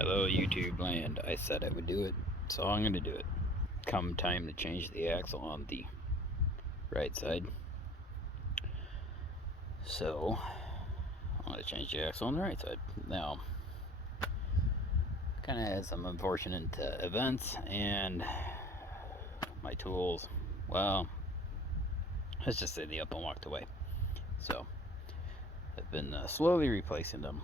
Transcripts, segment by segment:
Hello YouTube land, I said I would do it, so I'm going to do it. Come time to change the axle on the right side. So, I'm going to change the axle on the right side. Now, kind of had some unfortunate events, and my tools, well, let's just say they up and walked away. So, I've been slowly replacing them.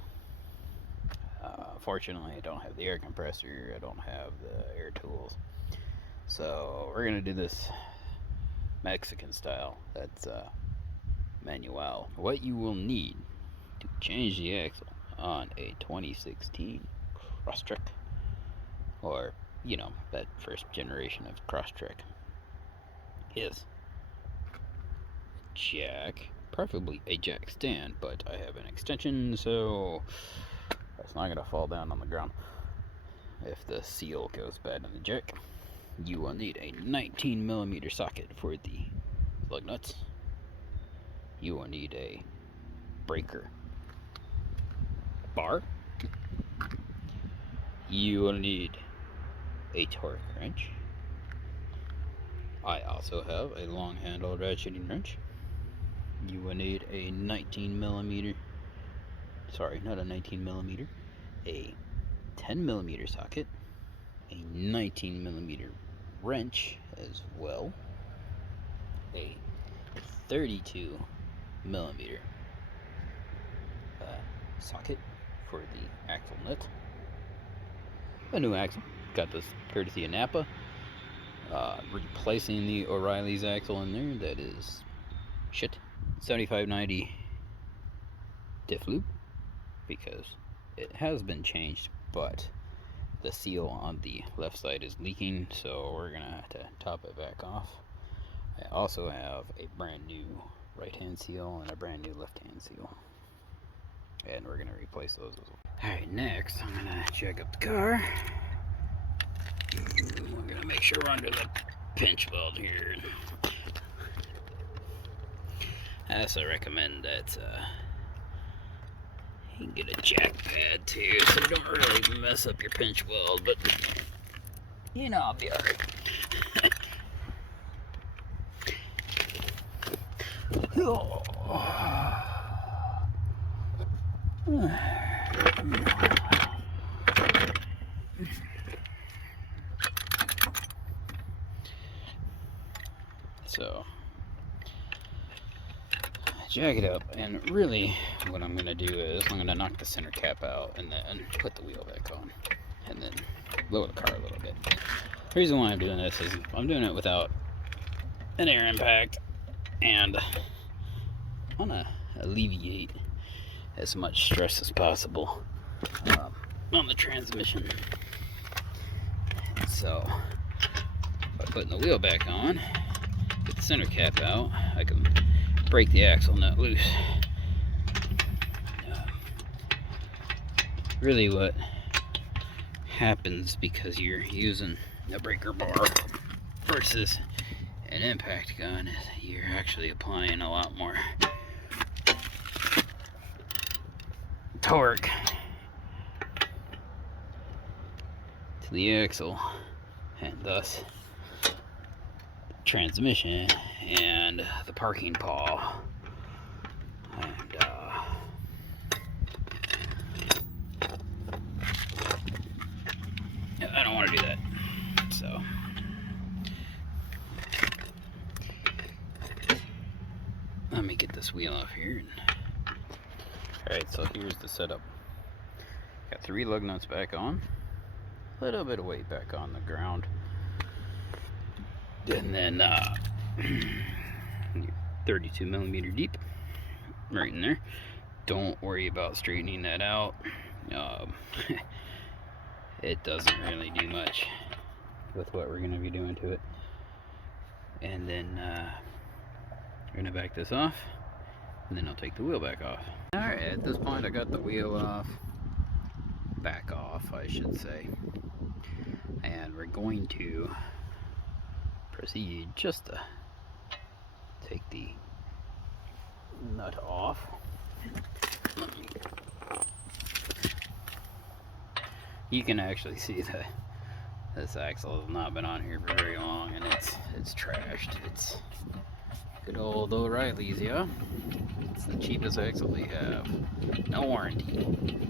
Fortunately, I don't have the air compressor, I don't have the air tools. So we're gonna do this Mexican style. That's manual. What you will need to change the axle on a 2016 Crosstrek, or you know, that first generation of Crosstrek, is jack, preferably a jack stand, but I have an extension, so that's not gonna fall down on the ground if the seal goes bad in the jack. You will need a 19mm socket for the lug nuts. You will need a breaker bar. You will need a torque wrench. I also have a long handled ratcheting wrench. You will need a 19mm, sorry, not a 19mm, a 10mm socket, a 19mm wrench as well, a 32mm socket for the axle nut, a new axle, got this courtesy of Napa, replacing the O'Reilly's axle in there, that is shit, 7590 diff loop, because it has been changed, but the seal on the left side is leaking, so we're gonna have to top it back off. I also have a brand new right hand seal and a brand new left hand seal, and we're gonna replace those as well. Alright, next I'm gonna check up the car. We're gonna make sure we're under the pinch weld here. I also recommend that you can get a jack pad too, so you don't really mess up your pinch weld, but you know, I'll be alright. So, jack it up, and really what I'm going to do is I'm going to knock the center cap out and then put the wheel back on, and then lower the car a little bit. The reason why I'm doing this is I'm doing it without an air impact, and I want to alleviate as much stress as possible on the transmission. So by putting the wheel back on, get the center cap out, I can break the axle nut loose. Really what happens, because you're using a breaker bar versus an impact gun, is you're actually applying a lot more torque to the axle, and thus the transmission and the parking paw. And I don't want to do that. So let me get this wheel off here. Alright, so here's the setup. Got 3 lug nuts back on, a little bit of weight back on the ground, and then 32mm deep right in there. Don't worry about straightening that out. It doesn't really do much with what we're going to be doing to it. And then we're going to back this off, and then I'll take the wheel back off. Alright, at this point I got the wheel off, back off I should say, and we're going to proceed just to take the nut off. you can actually see that this axle has not been on here for very long, and it's trashed. It's good old O'Reilly's, yeah. It's the cheapest axle they have. No warranty.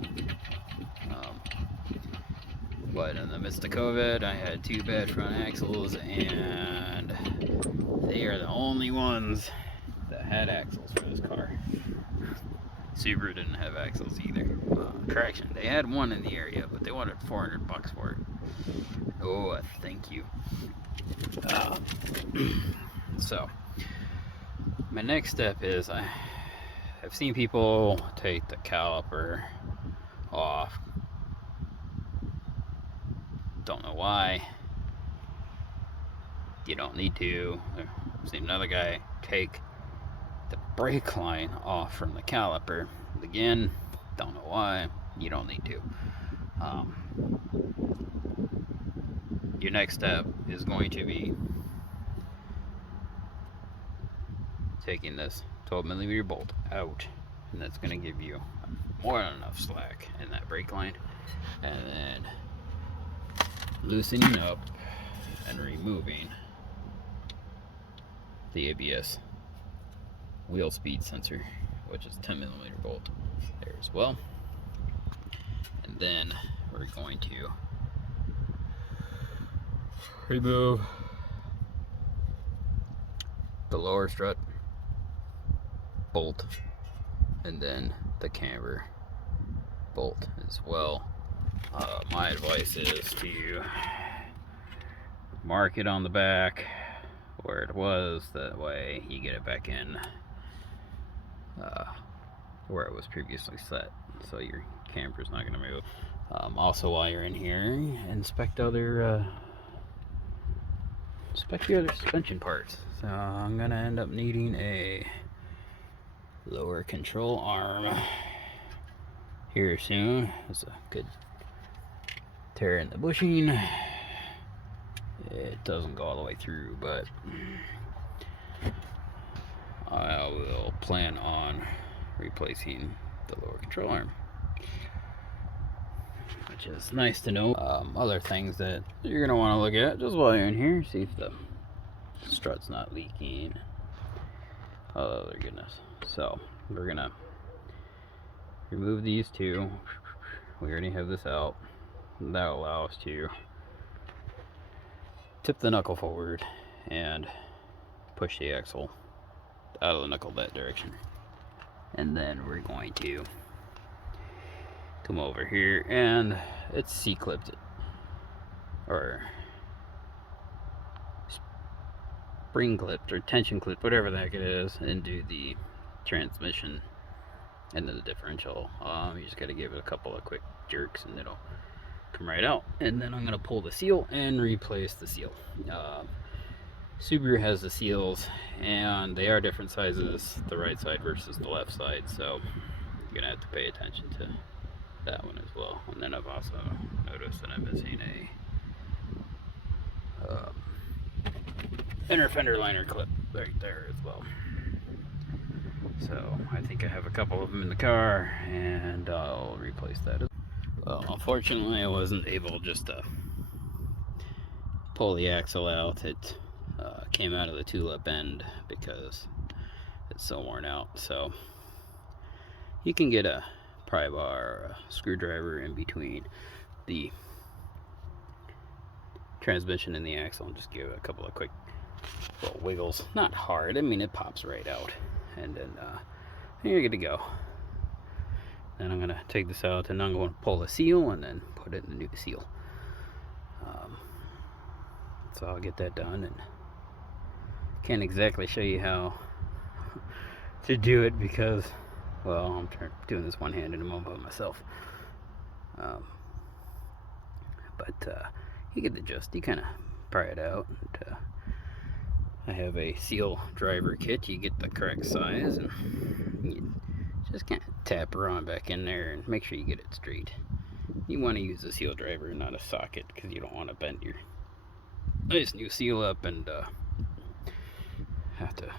But in the midst of COVID, I had 2 bad front axles, and they are the only ones that had axles for this car. Subaru didn't have axles either. Traction, they had one in the area, but they wanted $400 for it. Oh, thank you. So, my next step is I've seen people take the caliper off. Don't know why. You don't need to. I've seen another guy take the brake line off from the caliper. Again, don't know why. You don't need to. Your next step is going to be taking this 12mm bolt out, and that's going to give you more than enough slack in that brake line, and then loosening up and removing the ABS wheel speed sensor, which is 10mm bolt there as well. And then we're going to remove the lower strut bolt, and then the camber bolt as well. My advice is to mark it on the back where it was, that way you get it back in where it was previously set, so your camber's not going to move. Also, while you're in here, inspect the other suspension parts. So I'm going to end up needing a lower control arm here soon. It's a good tear in the bushing. It doesn't go all the way through, but I will plan on replacing the lower control arm, which is nice to know. Other things that you're going to want to look at just while you're in here, see if the strut's not leaking. Oh, their goodness. So we're going to remove these two. We already have this out. That'll allow us to tip the knuckle forward and push the axle out of the knuckle that direction. And then we're going to come over here, and it's C-clipped or spring clipped or tension clipped, whatever the heck it is, into the transmission and the differential. You just got to give it a couple of quick jerks and it'll come right out. And then I'm going to pull the seal and replace the seal. Subaru has the seals, and they are different sizes, the right side versus the left side, so you're going to have to pay attention to that one as well. And then I've also noticed that I'm missing a inner fender liner clip right there as well. So I think I have a couple of them in the car, and I'll replace that. Well, unfortunately I wasn't able just to pull the axle out. It came out of the tulip end because it's so worn out. So you can get a pry bar or a screwdriver in between the transmission and the axle and just give it a couple of quick little wiggles. Not hard, I mean it pops right out, and then you're good to go. Then I'm going to take this out, and I'm going to pull the seal and then put it in the new seal. So I'll get that done, and can't exactly show you how to do it because, well, I'm doing this one-handed and I'm by myself. But you get the gist. You kind of pry it out, and I have a seal driver kit. You get the correct size, and you just kind of tap her on back in there and make sure you get it straight. You want to use a seal driver, not a socket, because you don't want to bend your nice new seal up and have to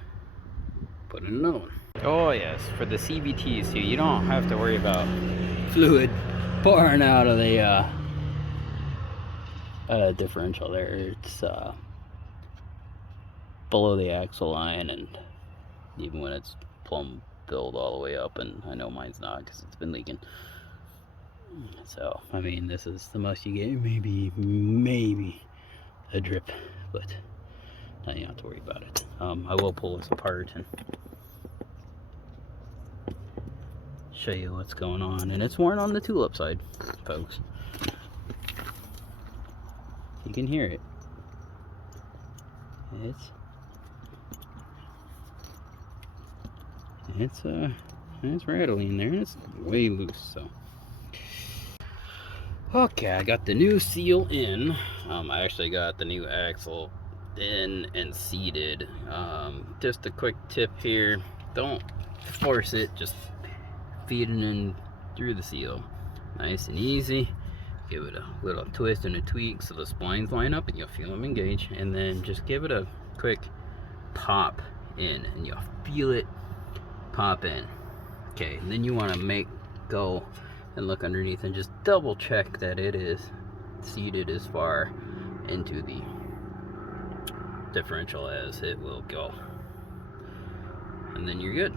put in another one. Oh yes, for the CVTs too, you don't have to worry about fluid pouring out of the differential there. It's below the axle line, and even when it's plumb filled all the way up, and I know mine's not because it's been leaking. So I mean, this is the most you get. Maybe a drip, but now you don't have to worry about it. I will pull this apart and show you what's going on, and it's worn on the tulip side, folks. You can hear it. It's rattling there, and it's way loose. So okay, I got the new seal in. I actually got the new axle in and seated. Just a quick tip here: don't force it. Just feed it in through the seal, nice and easy. Give it a little twist and a tweak so the splines line up, and you'll feel them engage. And then just give it a quick pop in, and you'll feel it pop in. Okay, and then you want to go and look underneath and just double check that it is seated as far into the differential as it will go, and then you're good.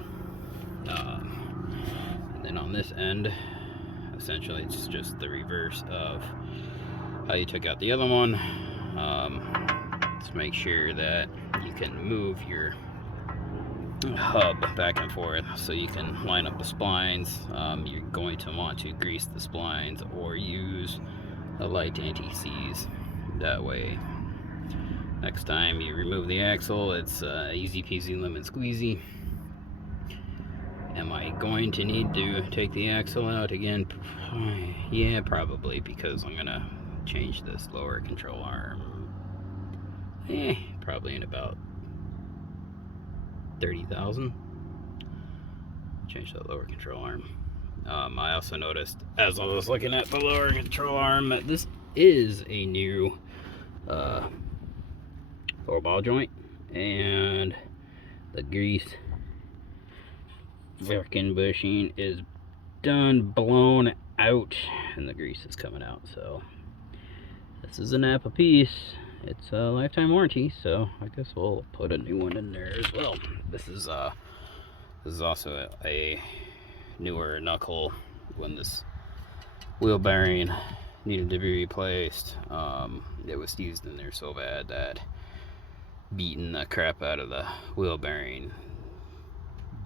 And then on this end, essentially it's just the reverse of how you took out the other one. Let's make sure that you can move your hub back and forth so you can line up the splines. You're going to want to grease the splines or use a light anti-seize. That way, next time you remove the axle, it's easy peasy lemon squeezy. Am I going to need to take the axle out again? Yeah, probably, because I'm gonna change this lower control arm. Probably in about 30,000. Change that lower control arm. I also noticed as I was looking at the lower control arm that this is a new lower ball joint, and the grease Virkin bushing is done blown out, and the grease is coming out. So this is a Napa piece. It's a lifetime warranty, so I guess we'll put a new one in there as well. This is also a newer knuckle. When this wheel bearing needed to be replaced, it was used in there so bad that beating the crap out of the wheel bearing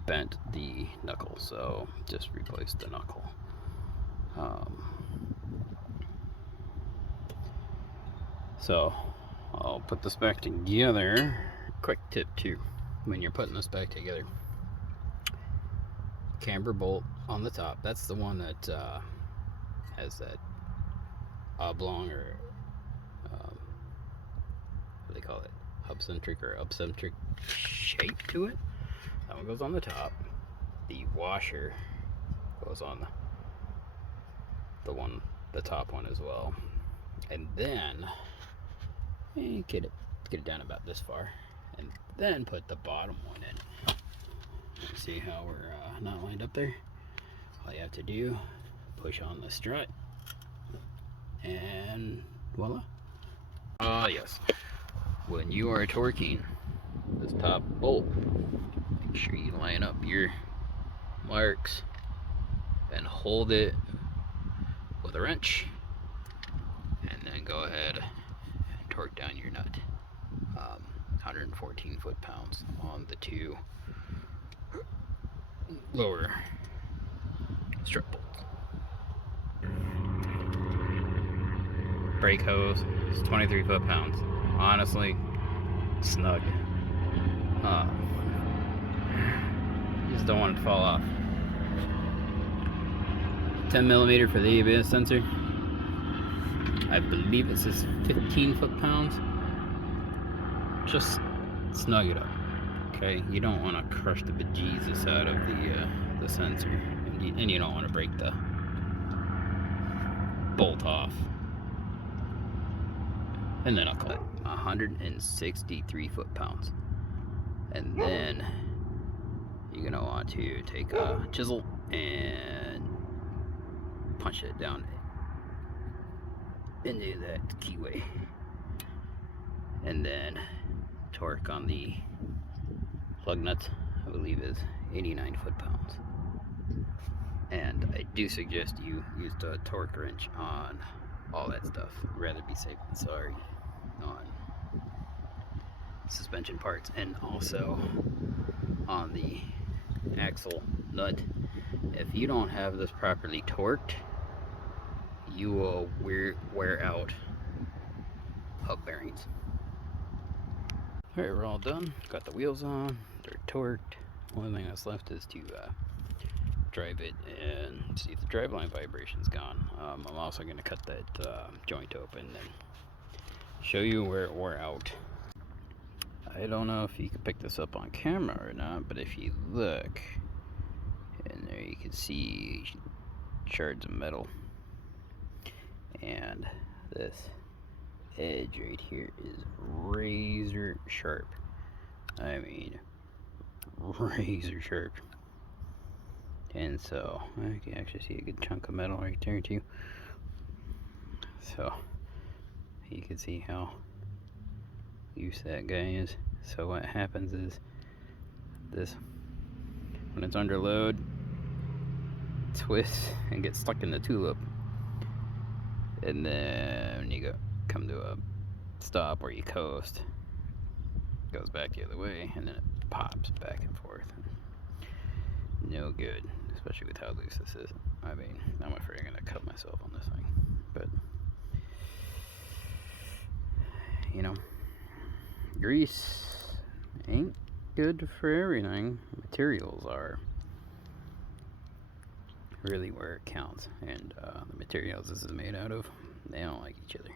bent the knuckle, so just replaced the knuckle. So I'll put this back together. Quick tip too, when you're putting this back together: camber bolt on the top. That's the one that has that oblong, or what do they call it, hub-centric or up-centric shape to it. That one goes on the top. The washer goes on the top one as well. And then get it down about this far, and then put the bottom one in. See how we're not lined up there? All you have to do, push on the strut, and voila. Yes. When you are torquing this top bolt, make sure you line up your marks and hold it with a wrench, and then go ahead and torque down your nut. 114 foot-pounds on the two lower strut bolts. Brake hose is 23 foot-pounds. Honestly, snug. You just don't want it to fall off. 10mm for the ABS sensor. I believe it says 15 foot-pounds. Just snug it up, okay? You don't want to crush the bejesus out of the sensor, and you don't want to break the bolt off. And then I'll call it 163 foot-pounds. And then you're gonna want to take a chisel and punch it down into that keyway. And then torque on the plug nuts, I believe, is 89 foot-pounds. And I do suggest you use the torque wrench on all that stuff. I'd rather be safe than sorry on suspension parts, and also on the axle nut. If you don't have this properly torqued, you will wear out hub bearings. Alright, we're all done. Got the wheels on, they're torqued. Only thing that's left is to drive it and see if the driveline vibration's gone. I'm also going to cut that joint open and show you where it wore out. I don't know if you can pick this up on camera or not, but if you look in there, you can see shards of metal. And this edge right here is razor sharp. I mean, razor sharp. And so I can actually see a good chunk of metal right there too. So you can see how loose that guy is. So what happens is this, when it's under load, twists and gets stuck in the tulip. And then when you come to a stop where you coast, it goes back the other way, and then it pops back and forth. No good, especially with how loose this is. I mean, I'm afraid I'm gonna cut myself on this thing, but you know, grease ain't good for everything. Materials are really where it counts, and the materials this is made out of, they don't like each other.